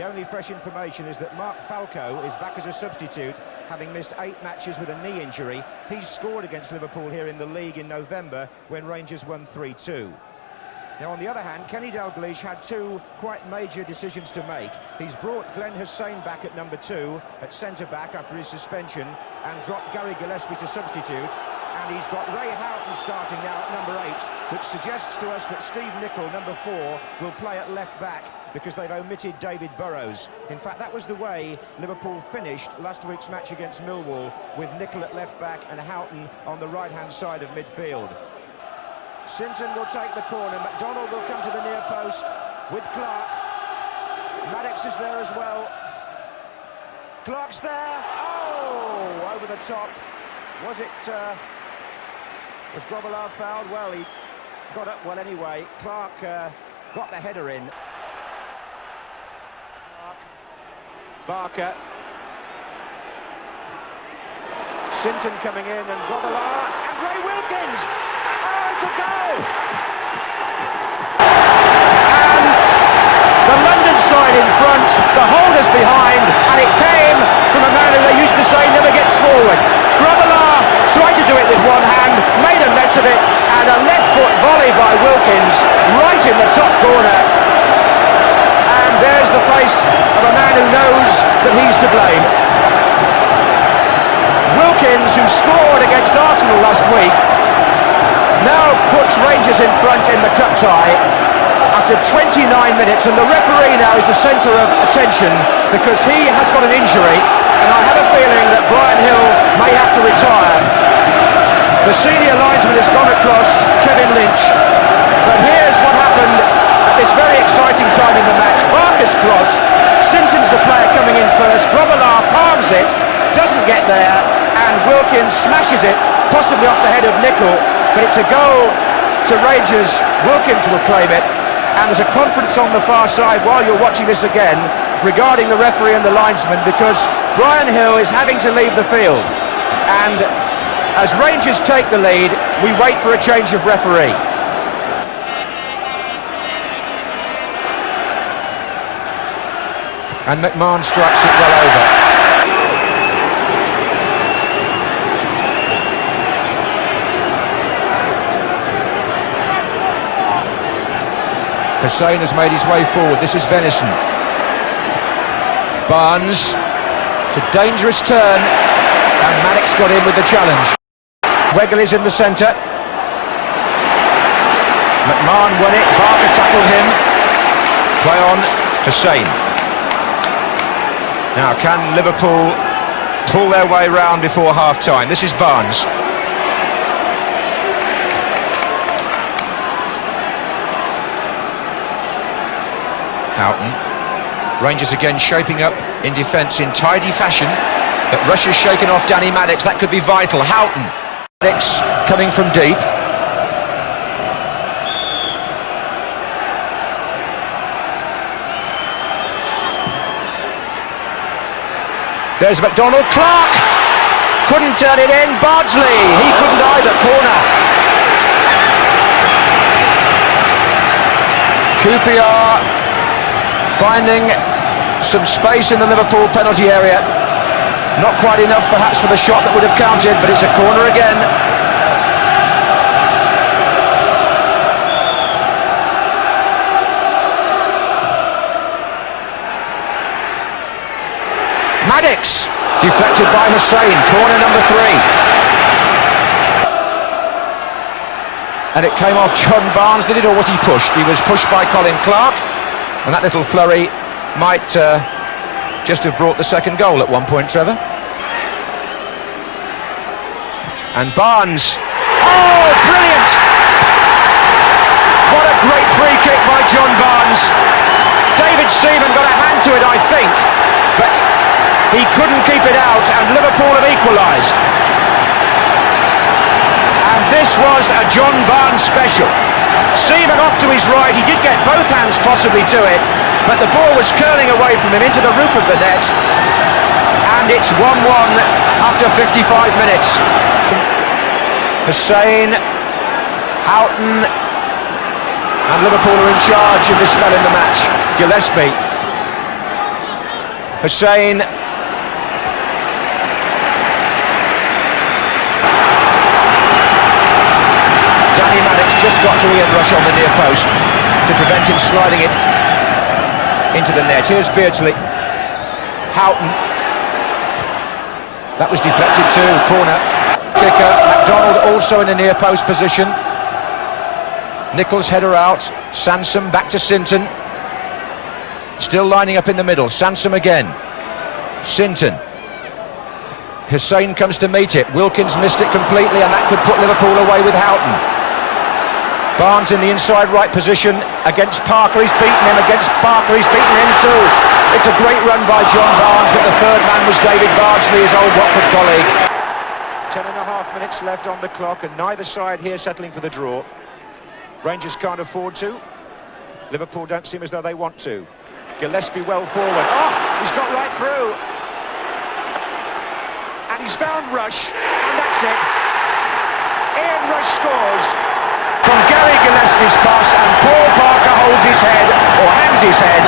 The only fresh information is that Mark Falco is back as a substitute, having missed 8 matches with a knee injury. He scored against Liverpool here in the league in November when Rangers won 3-2. Now, on the other hand, Kenny Dalglish had 2 quite major decisions to make. He's brought Glenn Hussein back at number 2 at centre-back after his suspension and dropped Gary Gillespie to substitute. And he's got Ray Houghton starting now at number 8, which suggests to us that Steve Nicol, number 4, will play at left-back because they've omitted David Burrows. In fact, that was the way Liverpool finished last week's match against Millwall, with Nicol at left-back and Houghton on the right-hand side of midfield. Sinton will take the corner. McDonald will come to the near post with Clark. Maddox is there as well. Clark's there. Oh, over the top. Was Grobbelaar fouled? Well, he got up well anyway. Clark got the header in. Barker. Sinton coming in and Grobbelaar and Ray Wilkins. Oh, it's a goal! And the London side in front, the holders behind, and it came from a man who they used to say never gets forward. Grobbelaar tried to do it with one hand, made a mess of it, and a left foot volley by Wilkins right in the top corner. And there's the face of a man who knows that he's to blame. Wilkins, who scored against Arsenal last week, now puts Rangers in front in the cup tie after 29 minutes, and the referee now is the centre of attention because he has got an injury, and I have a feeling that Brian Hill may have to retire. The senior linesman has gone across, Kevin Lynch, but here's what happened at this very exciting time in the match. Barker's cross, Sinton's the player coming in first, Grobbelaar palms it, doesn't get there, and Wilkins smashes it, possibly off the head of Nicol, but it's a goal to Rangers. Wilkins will claim it, and there's a conference on the far side while you're watching this again regarding the referee and the linesman, because Brian Hill is having to leave the field, and as Rangers take the lead, we wait for a change of referee. And McMahon strikes it well over. Hussein has made his way forward. This is Venison. Barnes. It's a dangerous turn, and Maddox got in with the challenge. Weigl is in the centre. McMahon won it. Barker tackled him. Play on Hussein. Now, can Liverpool pull their way round before half-time? This is Barnes. Houghton. Rangers again shaping up in defence in tidy fashion, but Russia's shaken off Danny Maddox. That could be vital. Houghton. Maddox coming from deep. There's McDonald. Clark couldn't turn it in. Bardsley, he couldn't either. Corner. QPR finding some space in the Liverpool penalty area. Not quite enough perhaps for the shot that would have counted, but it's a corner again. Maddox, deflected by Hussein, corner number 3. And it came off John Barnes, did it, or was he pushed? He was pushed by Colin Clark. And that little flurry might just have brought the second goal at one point, Trevor. And Barnes. Oh, brilliant! What a great free kick by John Barnes. David Seaman got a hand to it, I think, but he couldn't keep it out, and Liverpool have equalised. And this was a John Barnes special. Seaman off to his right, he did get both hands possibly to it, but the ball was curling away from him into the roof of the net, and it's 1-1 after 55 minutes. Hussein, Houghton, and Liverpool are in charge in this spell in the match. Gillespie, Hussein. Danny Maddox just got to Ian Rush on the near post to prevent him sliding it into the net. Here's Beardsley. Houghton. That was deflected too, corner. Kicker, MacDonald also in a near post position. Nichols header out, Sansom back to Sinton. Still lining up in the middle, Sansom again. Sinton. Hussein comes to meet it, Wilkins missed it completely and that could put Liverpool away with Houghton. Barnes in the inside right position against Parker, he's beaten him, against Parker, he's beaten him too. It's a great run by John Barnes, but the third man was David Bardsley, his old Watford colleague. 10.5 minutes left on the clock and neither side here settling for the draw. Rangers can't afford to. Liverpool don't seem as though they want to. Gillespie well forward. Oh, he's got right through. And he's found Rush, and that's it. Ian Rush scores from Gary Gillespie's pass, and Paul Parker holds his head, or hangs his head,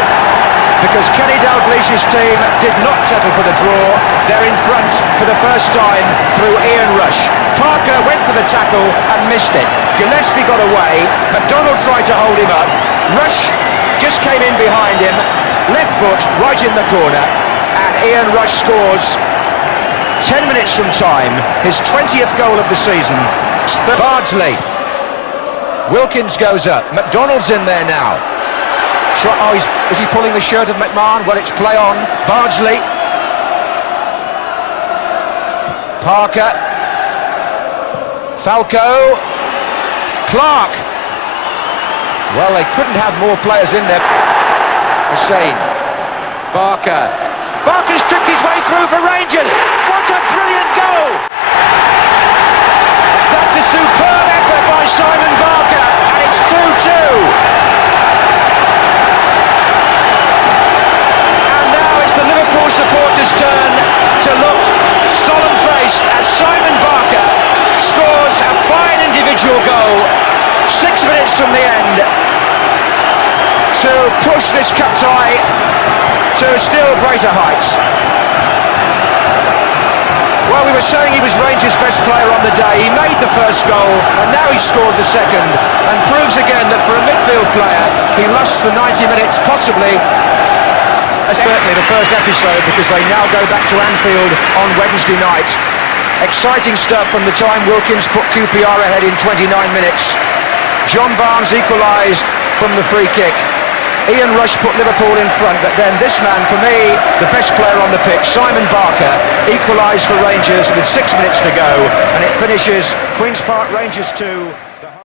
because Kenny Dalglish's team did not settle for the draw. They're in front for the first time through Ian Rush. Parker went for the tackle and missed it. Gillespie got away, MacDonald tried to hold him up. Rush just came in behind him, left foot right in the corner, and Ian Rush scores 10 minutes from time, his 20th goal of the season. Bardsley. Wilkins goes up, MacDonald's in there now. Oh, is he pulling the shirt of McMahon? Well, it's play on. Bardsley. Parker. Falco. Clark. Well, they couldn't have more players in there. Hussein. Barker. Barker's tricked his way through for Rangers. What a brilliant goal! That's a superb effort by Simon Barker, and it's 2-2. Supporters turn to look solemn-faced as Simon Barker scores a fine individual goal 6 minutes from the end to push this cup tie to still greater heights. Well, we were saying he was Rangers' best player on the day. He made the first goal and now he's scored the second, and proves again that for a midfield player he lost the 90 minutes possibly. Certainly the first episode, because they now go back to Anfield on Wednesday night. Exciting stuff from the time Wilkins put QPR ahead in 29 minutes. John Barnes equalised from the free kick. Ian Rush put Liverpool in front, but then this man, for me, the best player on the pitch, Simon Barker, equalised for Rangers with 6 minutes to go, and it finishes Queen's Park Rangers 2.